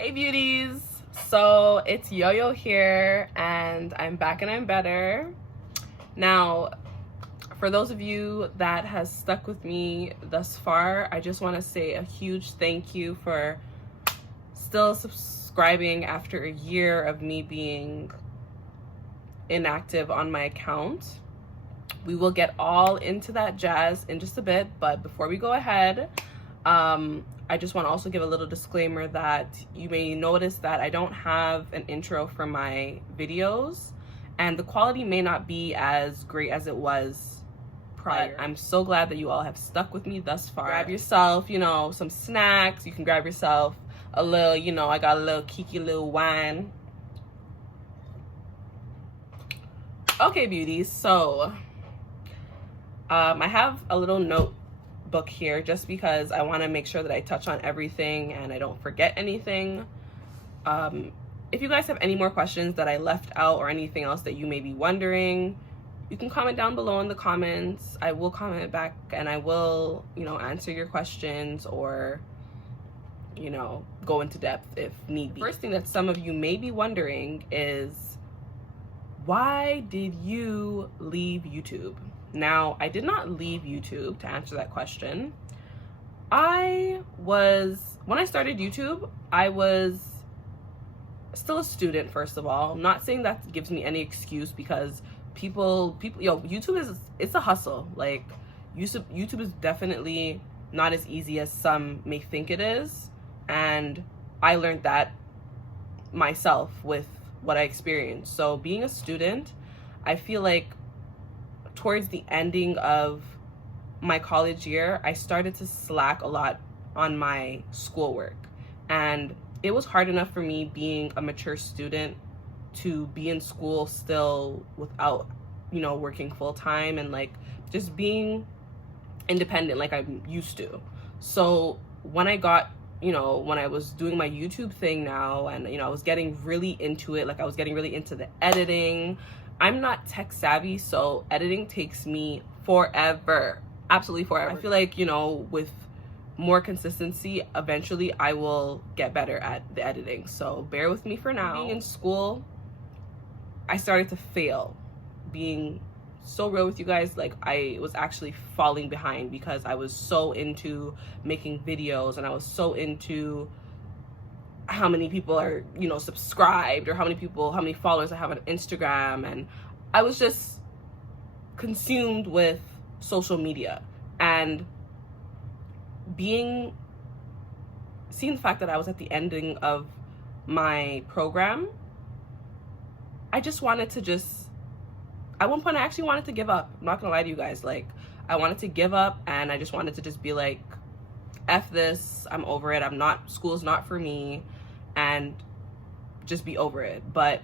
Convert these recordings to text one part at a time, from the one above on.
Hey beauties! So it's Yo-Yo here and I'm back and I'm better. Now, for those of you that has stuck with me thus far, I just want to say a huge thank you for still subscribing after a year of me being inactive on my account. We will get all into that jazz in just a bit, but before we go ahead, I just want to also give a little disclaimer that you may notice that I don't have an intro for my videos and the quality may not be as great as it was prior. But I'm so glad that you all have stuck with me thus far. Grab yourself, some snacks. You can grab yourself a little, I got a little kiki little wine. Okay, beauties, so I have a little notebook here just because I want to make sure that I touch on everything and I don't forget anything. If you guys have any more questions that I left out or anything else that you may be wondering, you can comment down below in the comments. I will comment back and I will, answer your questions or, go into depth if need be. First thing that some of you may be wondering is, why did you leave YouTube? Now, I did not leave YouTube, to answer that question. When I started YouTube, I was still a student, first of all. I'm not saying that gives me any excuse because YouTube it's a hustle. Like, YouTube is definitely not as easy as some may think it is. And I learned that myself with what I experienced. So being a student, I feel like towards the ending of my college year, I started to slack a lot on my schoolwork. And it was hard enough for me being a mature student to be in school still without, working full time and like just being independent like I'm used to. So when I got, when I was doing my YouTube thing now and, I was getting really into it, like I was getting really into the editing. I'm not tech savvy, so editing takes me forever, absolutely forever. I feel like, with more consistency, eventually I will get better at the editing. So bear with me for now. Being in school, I started to fail. Being so real with you guys, like I was actually falling behind because I was so into making videos and I was so into how many people are, subscribed or how many followers I have on Instagram. And I was just consumed with social media and seeing the fact that I was at the ending of my program, I just wanted to at one point I actually wanted to give up. I'm not gonna lie to you guys. Like, I wanted to give up and I just wanted to just be like, F this, I'm over it. School's not for me, and just be over it. But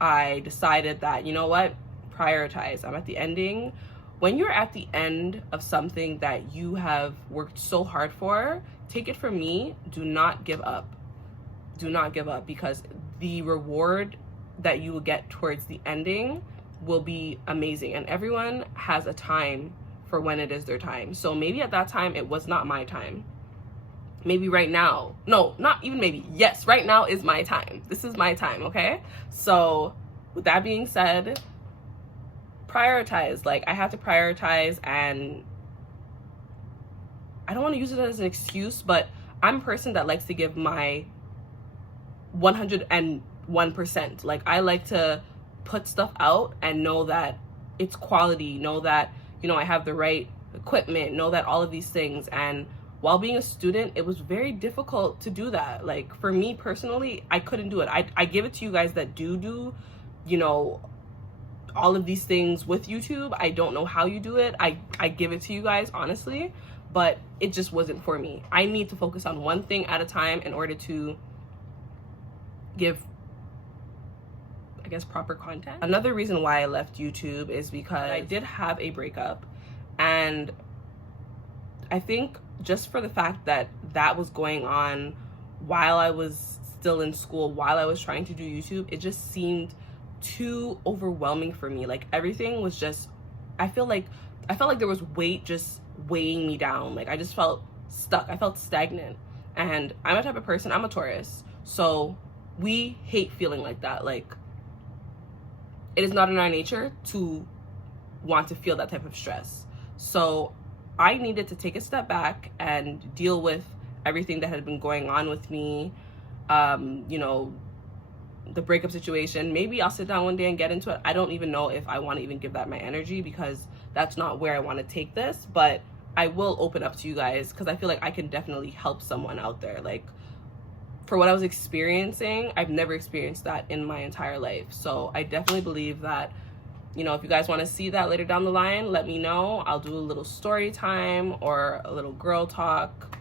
I decided that, you know what? Prioritize. I'm at the ending. When you're at the end of something that you have worked so hard for, take it from me, do not give up. Do not give up, because the reward that you will get towards the ending will be amazing. And everyone has a time for when it is their time. So maybe at that time, it was not my time. Maybe right now, no, not even maybe, yes, right now is my time. This is my time, okay? So with that being said, prioritize. Like, I have to prioritize, and I don't want to use it as an excuse, but I'm a person that likes to give my 101%. Like, I like to put stuff out and know that it's quality, know that, I have the right equipment, know that all of these things. And while being a student, it was very difficult to do that. Like, for me personally, I couldn't do it. I give it to you guys that do, all of these things with YouTube. I don't know how you do it. I give it to you guys, honestly, but it just wasn't for me. I need to focus on one thing at a time in order to give, I guess, proper content. Another reason why I left YouTube is because I did have a breakup, and I think just for the fact that that was going on while I was still in school, while I was trying to do YouTube, it just seemed too overwhelming for me. Like, everything was just, I felt like there was weight just weighing me down. Like, I just felt stuck. I felt stagnant. And I'm a type of person, I'm a Taurus. So we hate feeling like that. Like, it is not in our nature to want to feel that type of stress. So I needed to take a step back and deal with everything that had been going on with me. You know, the breakup situation. Maybe I'll sit down one day and get into it. I don't even know if I want to even give that my energy, because that's not where I want to take this. But I will open up to you guys, because I feel like I can definitely help someone out there. Like, for what I was experiencing, I've never experienced that in my entire life. So I definitely believe that, you know, if you guys want to see that later down the line, let me know. I'll do a little story time or a little girl talk.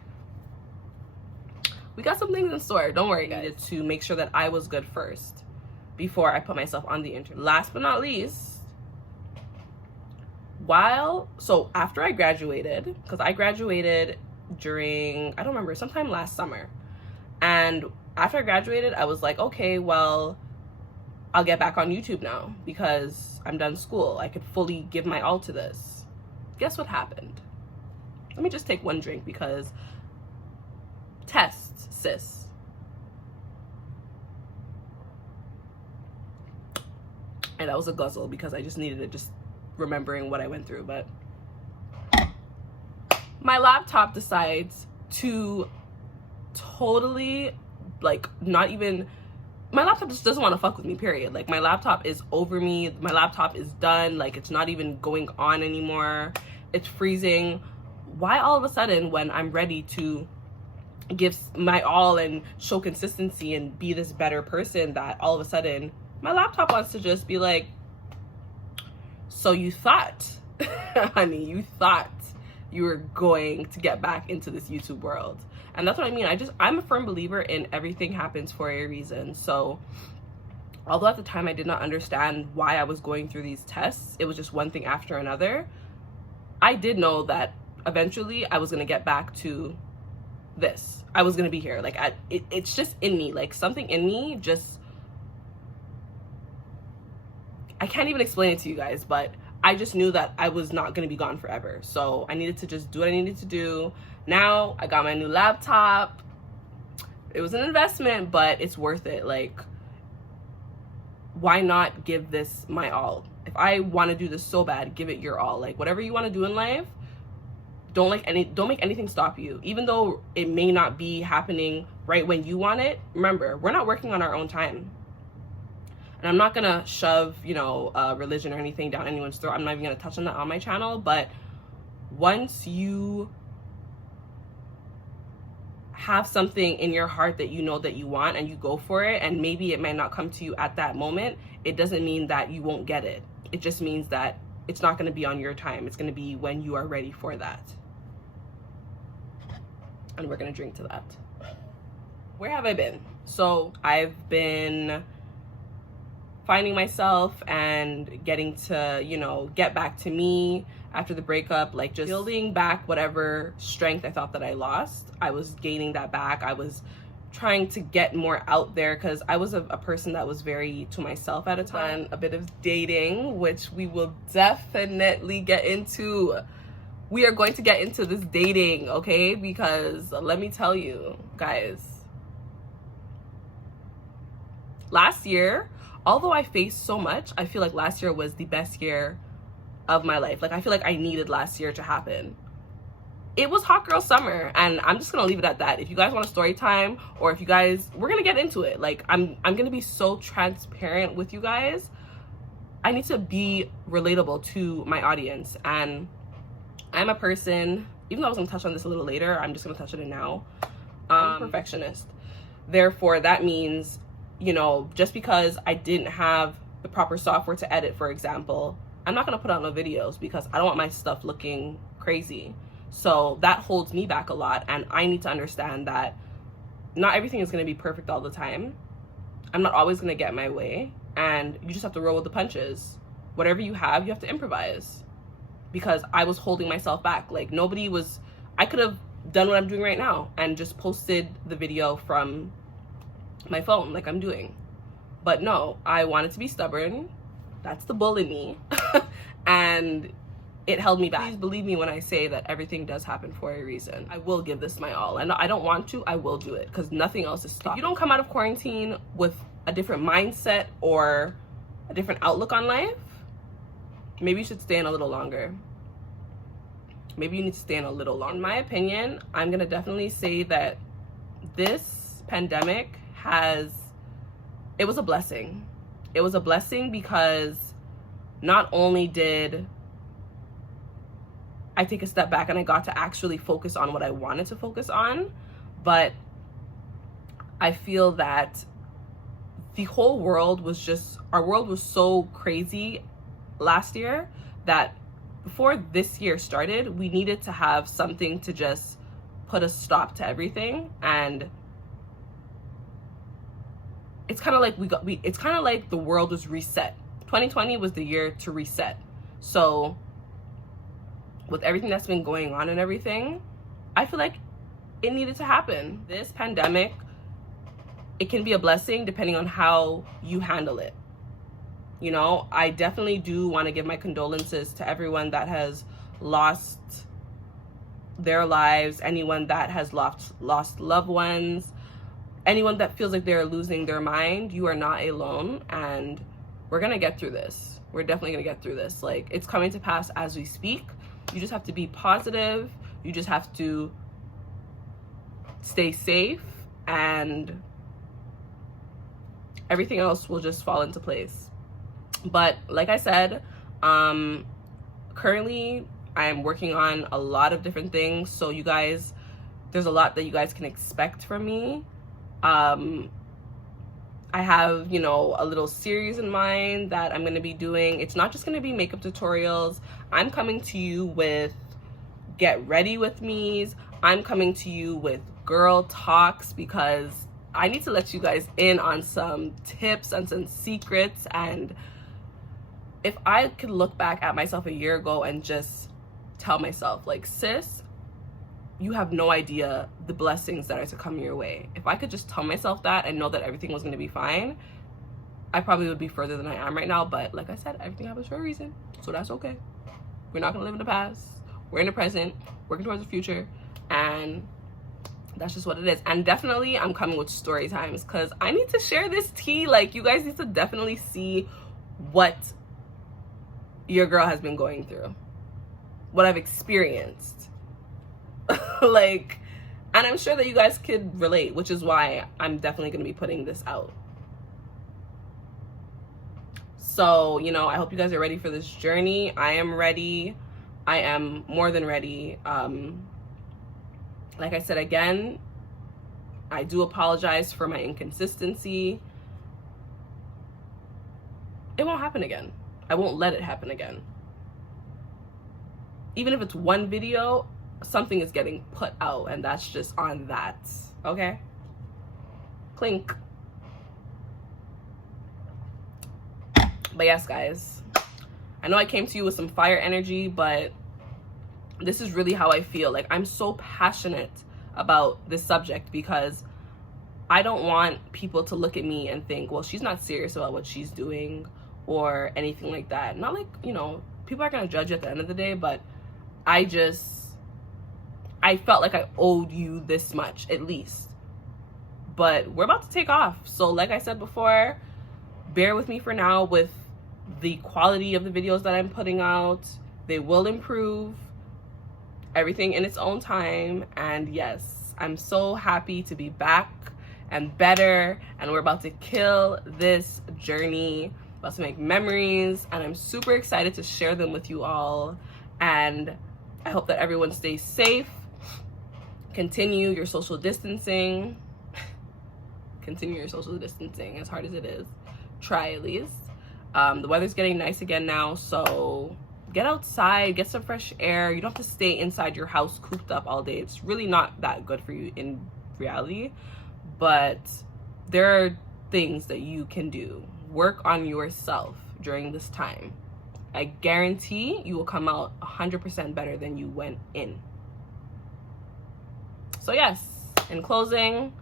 We got some things in store. Don't worry, guys. To make sure that I was good first before I put myself on the internet. Last but not least, after I graduated, because I graduated during, I don't remember, sometime last summer. And after I graduated, I was like, okay, well, I'll get back on YouTube now because I'm done school. I could fully give my all to this. Guess what happened? Let me just take one drink, because tests, sis. And that was a guzzle because I just needed it, just remembering what I went through. But my laptop decides to totally, like, not even, my laptop just doesn't want to fuck with me, period. Like, my laptop is over me. My laptop is done. Like, it's not even going on anymore. It's freezing. Why all of a sudden, when I'm ready to give my all and show consistency and be this better person, that all of a sudden my laptop wants to just be like, so you thought, honey, you thought you were going to get back into this YouTube world. And that's what I mean. I'm a firm believer in everything happens for a reason. So although at the time I did not understand why I was going through these tests, it was just one thing after another, I did know that eventually I was going to get back to this. I was going to be here. Like, it's just in me. Like, something in me just, I can't even explain it to you guys, but I just knew that I was not going to be gone forever. So I needed to just do what I needed to do. Now I got my new laptop. It was an investment, but it's worth it. Like, why not give this my all? If I want to do this so bad, give it your all. Like, whatever you want to do in life, don't make anything stop you. Even though it may not be happening right when you want it, remember, we're not working on our own time. And I'm not gonna shove, you know, religion or anything down anyone's throat. I'm not even gonna touch on that on my channel. But once you have something in your heart that you know that you want and you go for it, and maybe it might not come to you at that moment, it doesn't mean that you won't get it. It just means that it's not gonna be on your time. It's gonna be when you are ready for that. And we're gonna drink to that. Where have I been? So I've been finding myself and getting to, you know, get back to me after the breakup, like just building back whatever strength I thought that I lost. I was gaining that back. I was trying to get more out there, because I was a person that was very to myself at a time. A bit of dating, which we will definitely get into. We are going to get into this dating, okay? Because let me tell you, guys, last year, although I faced so much, I feel like last year was the best year of my life. Like, I feel like I needed last year to happen. It was hot girl summer, and I'm just gonna leave it at that. If you guys want a story time, or if you guys, we're gonna get into it. Like, I'm gonna be so transparent with you guys. I need to be relatable to my audience, and I'm a person, even though I was gonna touch on this a little later, I'm just gonna touch on it now. I'm a perfectionist. Therefore, that means, you know, just because I didn't have the proper software to edit, for example, I'm not gonna put out no videos because I don't want my stuff looking crazy. So that holds me back a lot, and I need to understand that not everything is gonna be perfect all the time. I'm not always gonna get my way, and you just have to roll with the punches. Whatever you have to improvise, because I was holding myself back. Like, I could have done what I'm doing right now and just posted the video from my phone like I'm doing. But no, I wanted to be stubborn. That's the bull in me. And it held me back. Please believe me when I say that everything does happen for a reason. I will give this my all. And I don't want to, I will do it because nothing else is stopping. If you don't come out of quarantine with a different mindset or a different outlook on life, maybe you should stay in a little longer. Maybe you need to stay in a little longer. In my opinion, I'm going to definitely say that this pandemic it was a blessing. It was a blessing because not only did I take a step back and I got to actually focus on what I wanted to focus on, but I feel that the whole world our world was so crazy last year that before this year started, we needed to have something to just put a stop to everything. And it's kind of like it's kind of like the world was reset. 2020 was the year to reset. So with everything that's been going on and everything, I feel like it needed to happen. This pandemic, it can be a blessing depending on how you handle it. You know, I definitely do want to give my condolences to everyone that has lost their lives, anyone that has lost loved ones, anyone that feels like they're losing their mind. You are not alone, and we're gonna get through this. We're definitely gonna get through this. Like, it's coming to pass as we speak. You just have to be positive. You just have to stay safe, and everything else will just fall into place. But like I said, currently I'm working on a lot of different things. So you guys, there's a lot that you guys can expect from me. I have, you know, a little series in mind that I'm going to be doing. It's not just going to be makeup tutorials. I'm coming to you with get ready with me's. I'm coming to you with girl talks because I need to let you guys in on some tips and some secrets. And if I could look back at myself a year ago and just tell myself, like, sis, you have no idea the blessings that are to come your way. If I could just tell myself that and know that everything was going to be fine, I probably would be further than I am right now. But like I said, everything happens for a reason. So that's okay. We're not going to live in the past. We're in the present, working towards the future. And that's just what it is. And definitely I'm coming with story times because I need to share this tea. Like, you guys need to definitely see what your girl has been going through, what I've experienced. Like, and I'm sure that you guys could relate, which is why I'm definitely going to be putting this out. So, you know, I hope you guys are ready for this journey. I am ready. I am more than ready. Like I said, again, I do apologize for my inconsistency. It won't happen again. I won't let it happen again. Even if it's one video, something is getting put out, and that's just on that, okay? Clink. But yes, guys, I know I came to you with some fire energy, but this is really how I feel. Like, I'm so passionate about this subject because I don't want people to look at me and think, well, she's not serious about what she's doing or anything like that. Not like, you know, people are gonna judge you at the end of the day, but I felt like I owed you this much at least. But we're about to take off. So like I said before, bear with me for now with the quality of the videos that I'm putting out. They will improve, everything in its own time. And yes, I'm so happy to be back and better, and we're about to kill this journey, about to make memories, and I'm super excited to share them with you all. And I hope that everyone stays safe. Continue your social distancing. Continue your social distancing, as hard as it is. Try at least. The weather's getting nice again now, so get outside, get some fresh air. You don't have to stay inside your house cooped up all day. It's really not that good for you in reality, but there are things that you can do. Work on yourself during this time. I guarantee you will come out 100% better than you went in. So yes, in closing,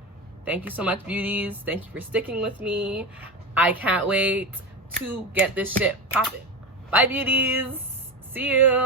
thank you so much, beauties. Thank you for sticking with me. I can't wait to get this shit popping. Bye, beauties. See you.